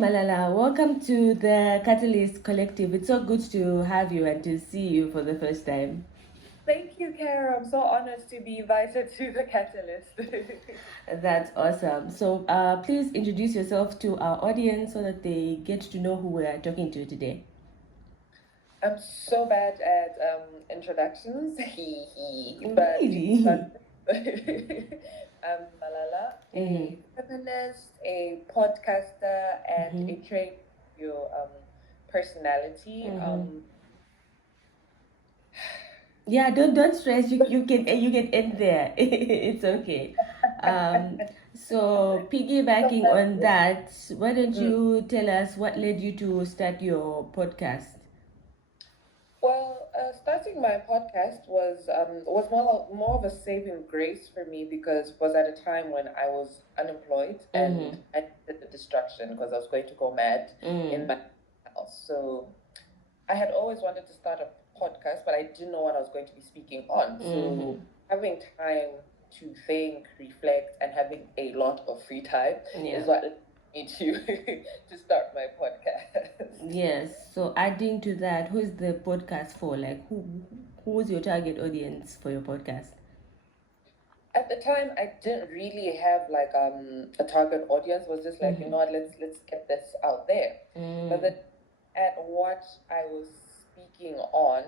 Malala. Welcome to the Catalyst Collective. It's so good to have you and to see you for the first time. Thank you, Kara. I'm so honored to be invited to the Catalyst. That's awesome. So please introduce yourself to our audience so that they get to know who we are talking to today. I'm so bad at introductions. But Really? I'm Malala, a feminist, a podcaster, and a trained personality. Yeah, don't stress. You can end there. It's okay. So piggybacking on that, why don't you tell us what led you to start your podcast? Well, starting my podcast was more of a saving grace for me because it was at a time when I was unemployed and I did the distraction because I was going to go mad in my house. So I had always wanted to start a podcast, but I didn't know what I was going to be speaking on. So having time to think, reflect, and having a lot of free time is what led me to to start my podcast. Yes. So adding to that, who's the podcast for? Like who's your target audience for your podcast? At the time, I didn't really have like a target audience. It was just like, you know what, let's get this out there. But then at what I was speaking on,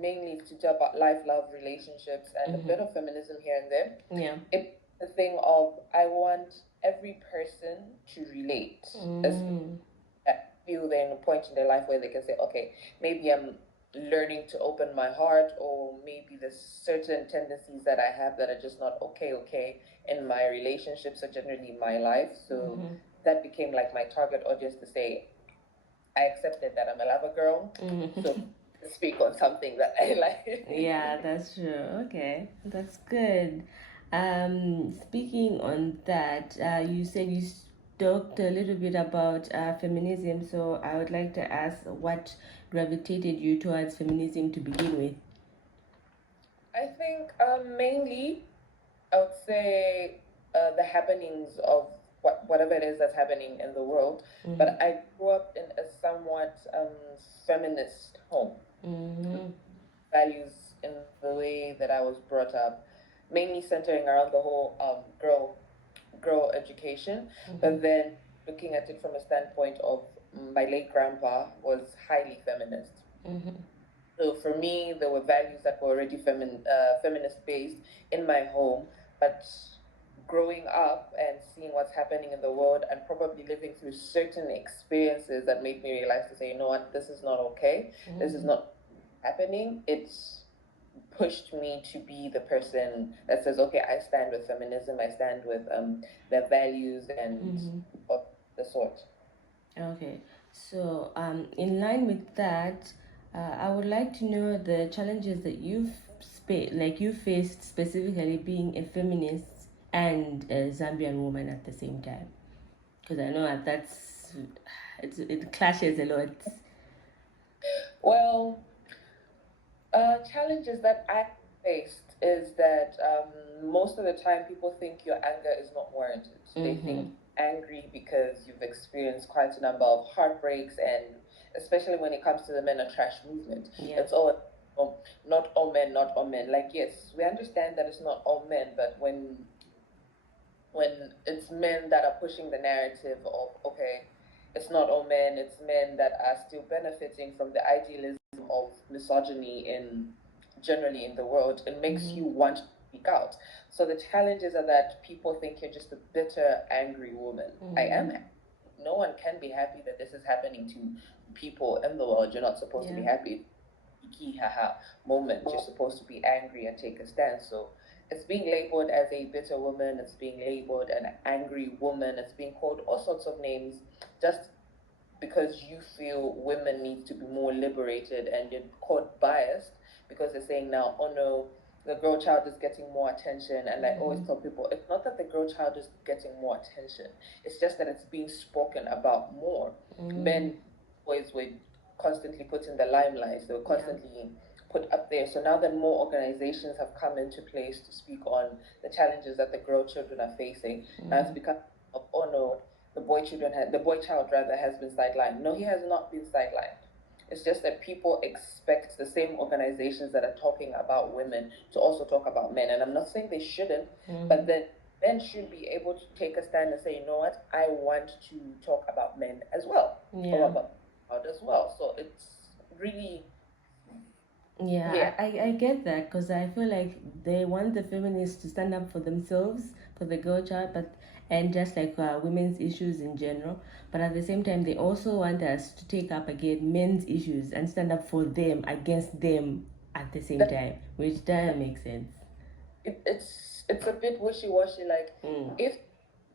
mainly to talk about life, love, relationships, and a bit of feminism here and there. Yeah. It's the thing of I want every person to relate. Feel they're in a point in their life where they can say, okay, maybe I'm learning to open my heart, or maybe there's certain tendencies that I have that are just not okay in my relationships or generally in my life. So that became like my target audience to say, I accepted that I'm a lover girl, so speak on something that I like. Yeah, that's true. Okay, that's good. Speaking on that, you said you talked a little bit about feminism, so I would like to ask what gravitated you towards feminism to begin with? I think mainly I would say the happenings of whatever it is that's happening in the world. But I grew up in a somewhat feminist home. Values in the way that I was brought up, mainly centering around the whole girl education. But then looking at it from a standpoint of my late grandpa was highly feminist. So for me, there were values that were already feminist based in my home, but growing up and seeing what's happening in the world and probably living through certain experiences that made me realize to say, you know what, this is not okay. This is not happening. It's pushed me to be the person that says, okay, I stand with feminism. I stand with their values and of the sort. Okay, so in line with that, I would like to know the challenges that you faced specifically being a feminist and a Zambian woman at the same time, because I know that it clashes a lot. Well, challenges that I faced is that most of the time people think your anger is not warranted. They think angry because you've experienced quite a number of heartbreaks, and especially when it comes to the men are trash movement. It's all not all men, not all men. Like, yes, we understand that it's not all men, but when it's men that are pushing the narrative of, okay, it's not all men, it's men that are still benefiting from the idealism of misogyny generally in the world, it makes you want to speak out. So the challenges are that people think you're just a bitter, angry woman. I am happy. No one can be happy that this is happening to people in the world. You're not supposed to be happy. Kiki haha moment. You're supposed to be angry and take a stand. So it's being labeled as a bitter woman, it's being labeled an angry woman, it's being called all sorts of names just because you feel women need to be more liberated, and you're called biased because they're saying now, oh no, the girl child is getting more attention. And I always tell people, it's not that the girl child is getting more attention, it's just that it's being spoken about more. Men always were constantly put in the limelight, they were constantly put up there. So now that more organizations have come into place to speak on the challenges that the girl children are facing, now it's become, oh no, the boy child rather has been sidelined. No, he has not been sidelined. It's just that people expect the same organizations that are talking about women to also talk about men. And I'm not saying they shouldn't, but then men should be able to take a stand and say, you know what, I want to talk about men as well, or about as well. So it's really I get that, because I feel like they want the feminists to stand up for themselves, for the girl child, and just like women's issues in general. But at the same time, they also want us to take up again men's issues and stand up for them against them at the same time, which doesn't make sense. It's a bit wishy-washy. Like, if you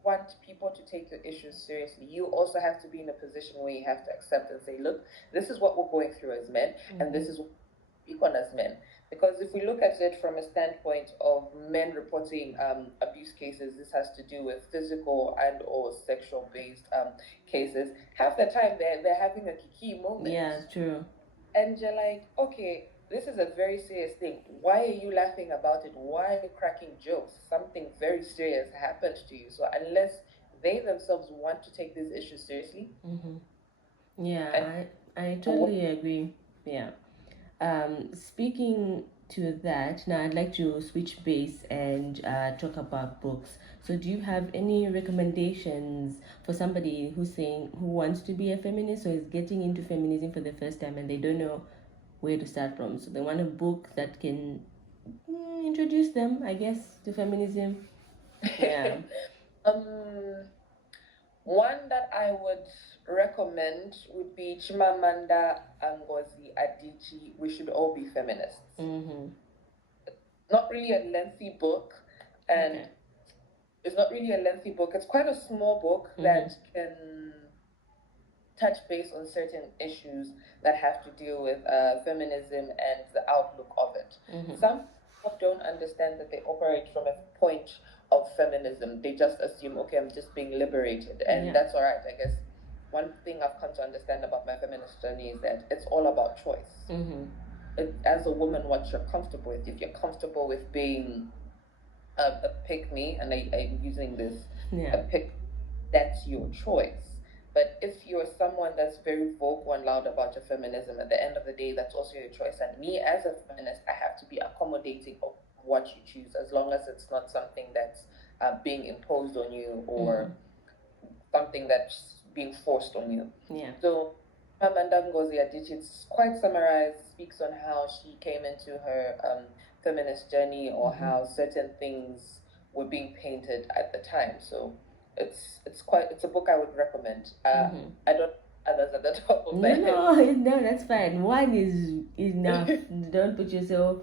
want people to take your issues seriously, you also have to be in a position where you have to accept and say, look, this is what we're going through as men, and this is what we speak on as men. Because if we look at it from a standpoint of men reporting abuse cases, this has to do with physical and or sexual based cases. Half the time they're having a kiki moment. Yeah, true. And you're like, okay, this is a very serious thing. Why are you laughing about it? Why are you cracking jokes? Something very serious happened to you. So unless they themselves want to take this issue seriously. Yeah, I totally agree. Yeah. Speaking to that, now I'd like to switch base and talk about books. So, do you have any recommendations for somebody who wants to be a feminist or is getting into feminism for the first time and they don't know where to start from? So, they want a book that can introduce them, I guess, to feminism. Yeah. One that I would recommend would be Chimamanda Ngozi Adichie, We Should All Be Feminists. Not really a lengthy book, and it's not really a lengthy book. It's quite a small book that can touch base on certain issues that have to do with feminism and the outlook of it. Some people don't understand that they operate from a point of feminism. They just assume, okay, I'm just being liberated, and that's all right. I guess one thing I've come to understand about my feminist journey is that it's all about choice. As a woman, what you're comfortable with. If you're comfortable with being a pick me, and I'm using this a pick, that's your choice. But if you're someone that's very vocal and loud about your feminism, at the end of the day, that's also your choice. And me, as a feminist, I have to be accommodating of what you choose, as long as it's not something that's being imposed on you or something that's being forced on you. So Amanda Ngozi Adichie, it's quite summarized, speaks on how she came into her feminist journey, or how certain things were being painted at the time. So it's a book I would recommend. I don't others at the top of my head. No, that's fine. One is enough. Don't put yourself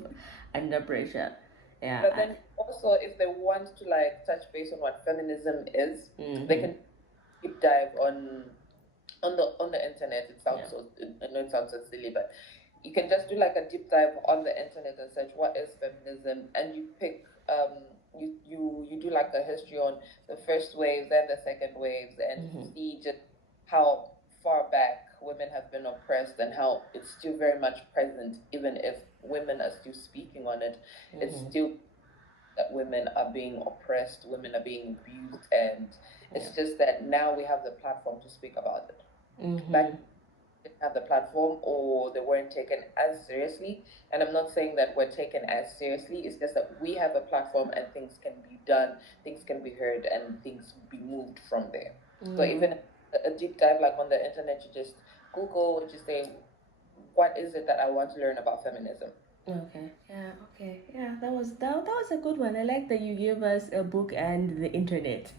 under pressure. Yeah. But then also, if they want to like touch base on what feminism is, they can deep dive on the internet. It sounds so, I know it sounds so silly, but you can just do like a deep dive on the internet and search what is feminism, and you pick you do like a history on the first waves and the second waves, and see just how far back women have been oppressed and how it's still very much present, even if women are still speaking on it. It's still that women are being oppressed, women are being abused, and it's just that now we have the platform to speak about it. Back didn't have the platform, or they weren't taken as seriously. And I'm not saying that we're taken as seriously, it's just that we have a platform and things can be done, things can be heard, and things be moved from there. So even a deep dive like on the internet, you just Google, you just say, what is it that I want to learn about feminism? Okay. Yeah, that was a good one. I like that you gave us a book and the internet.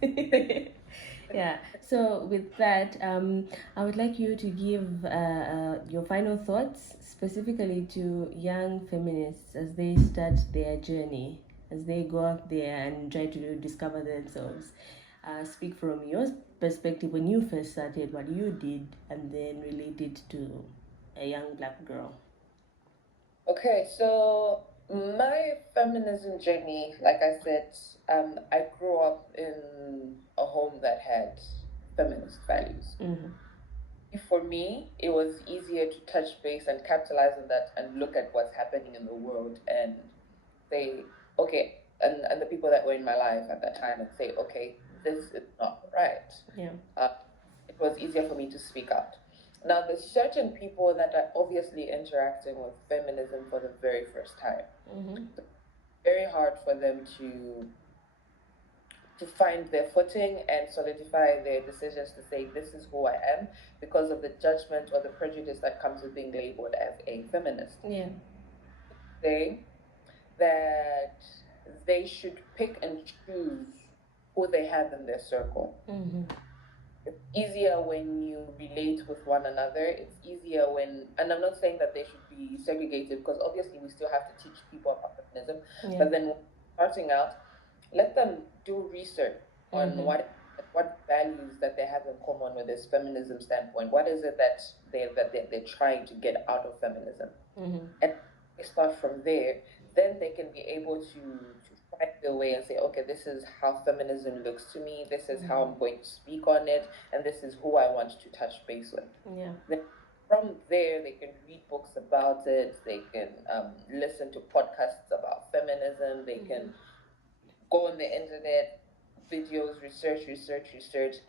Yeah. So with that, I would like you to give your final thoughts specifically to young feminists as they start their journey, as they go out there and try to discover themselves. Speak from your perspective when you first started, what you did, and then relate it to a young black girl. Okay, so my feminism journey, like I said, I grew up in a home that had feminist values. For me, it was easier to touch base and capitalize on that and look at what's happening in the world and say, okay, and the people that were in my life at that time, and say, okay, this is not right. Yeah. It was easier for me to speak out. Now, there's certain people that are obviously interacting with feminism for the very first time. It's very hard for them to find their footing and solidify their decisions to say, this is who I am, because of the judgment or the prejudice that comes with being labeled as a feminist. Yeah. Say that they should pick and choose who they have in their circle. It's easier when you relate with one another. It's easier when, and I'm not saying that they should be segregated, because obviously we still have to teach people about feminism. Yeah. But then starting out, let them do research on what values that they have in common with this feminism standpoint. What is it that they're trying to get out of feminism? And they start from there, then they can be able to find their way and say, okay, this is how feminism looks to me, this is how I'm going to speak on it, and this is who I want to touch base with. Yeah. Then from there, they can read books about it, they can listen to podcasts about feminism, they can go on the internet, videos, research,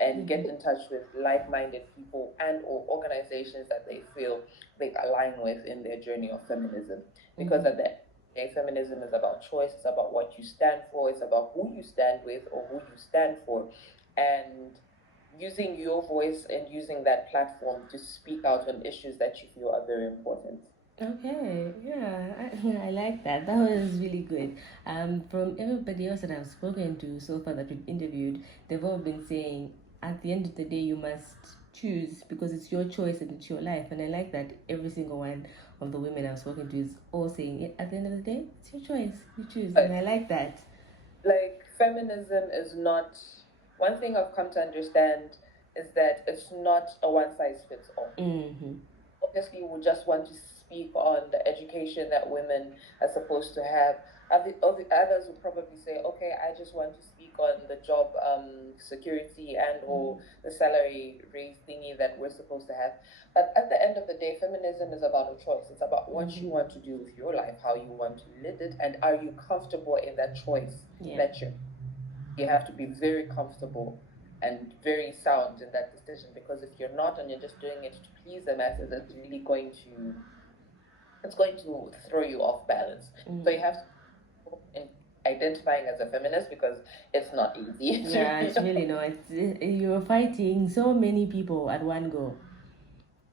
and get in touch with like-minded people and or organizations that they feel they align with in their journey of feminism. Because at the end of the day, feminism is about choice, it's about what you stand for, it's about who you stand with or who you stand for, and using your voice and using that platform to speak out on issues that you feel are very important. Okay, yeah, I like that. That was really good. From everybody else that I've spoken to so far that we've interviewed, they've all been saying at the end of the day you must choose because it's your choice and it's your life. And I like that every single one of the women I've spoken to is all saying at the end of the day, it's your choice, you choose. And I like that. Like, feminism is not, one thing I've come to understand is that it's not a one size fits all. Obviously, we just want to speak on the education that women are supposed to have. Others would probably say, okay, I just want to speak on the job security and or the salary raise thingy that we're supposed to have. But at the end of the day, feminism is about a choice. It's about what you want to do with your life, how you want to live it, and are you comfortable in that choice that you have to be very comfortable and very sound in that decision, because if you're not and you're just doing it to please the masses, it's really going to throw you off balance. So you have to identifying as a feminist, because it's not easy. Yeah, it's really not. You're fighting so many people at one go.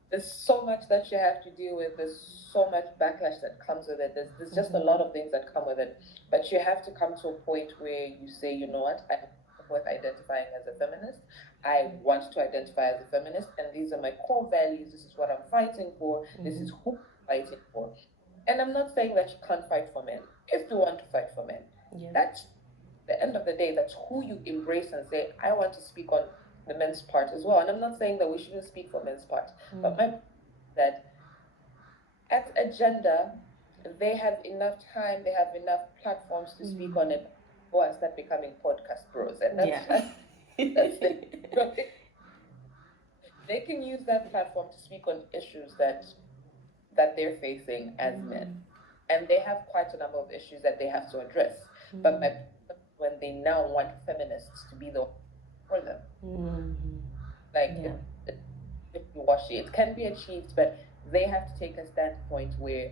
There's so much that you have to deal with. There's so much backlash that comes with it. There's just a lot of things that come with it. But you have to come to a point where you say, you know what, I'm worth identifying as a feminist. I want to identify as a feminist, and these are my core values. This is what I'm fighting for. This is who I'm fighting for. And I'm not saying that you can't fight for men. If you want to fight for men, that's the end of the day, that's who you embrace and say, I want to speak on the men's part as well. And I'm not saying that we shouldn't speak for men's part, but my that at a gender, they have enough time, they have enough platforms to speak on it, or start becoming podcast bros. And that's that's the, they can use that platform to speak on issues that they're facing as men. And they have quite a number of issues that they have to address. But when they now want feminists to be the for them, like if you watch it can be achieved, but they have to take a standpoint where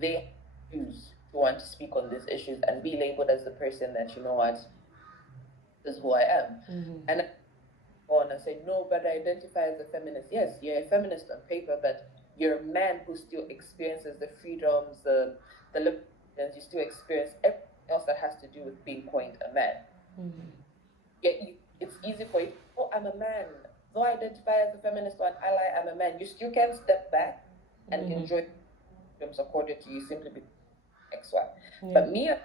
they choose to want to speak on these issues and be labeled as the person that, you know what, this is who I am. And I go on and say, no, but I identify as a feminist. Yes, you're a feminist on paper, but you're a man who still experiences the freedoms, the liberties, you still experience everything else that has to do with being coined a man. Yet it's easy for you, oh, I'm a man. Though I identify as a feminist or an ally, I'm a man. You still can step back and enjoy freedoms accorded to you simply because XY. But me, I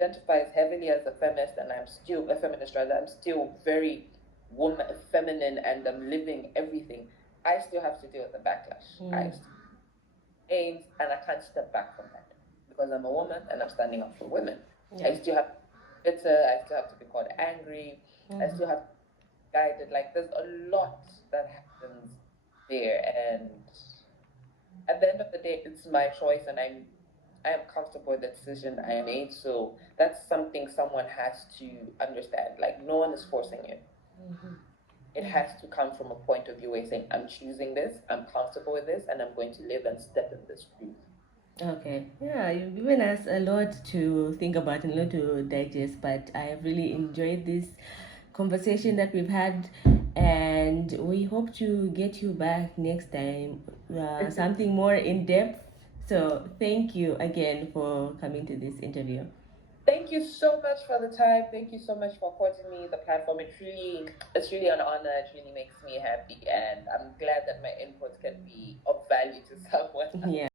identify as heavily as a feminist, and I'm still a feminist, rather. I'm still very woman, feminine, and I'm living everything. I still have to deal with the backlash. I still aims, and I can't step back from that because I'm a woman and I'm standing up for women. I still have to be bitter. I still have to be called angry. I still have to be guided. Like, there's a lot that happens there, and at the end of the day, it's my choice, and I am comfortable with the decision I made. So that's something someone has to understand. Like, no one is forcing you. It has to come from a point of view where you're saying, I'm choosing this, I'm comfortable with this, and I'm going to live and step in this truth. Okay, yeah, you've given us a lot to think about and a lot to digest, but I have really enjoyed this conversation that we've had, and we hope to get you back next time, something more in depth. So, thank you again for coming to this interview. Thank you so much for the time. Thank you so much for quoting me the platform. It's really an honor. It really makes me happy, and I'm glad that my input can be of value to someone. Yeah.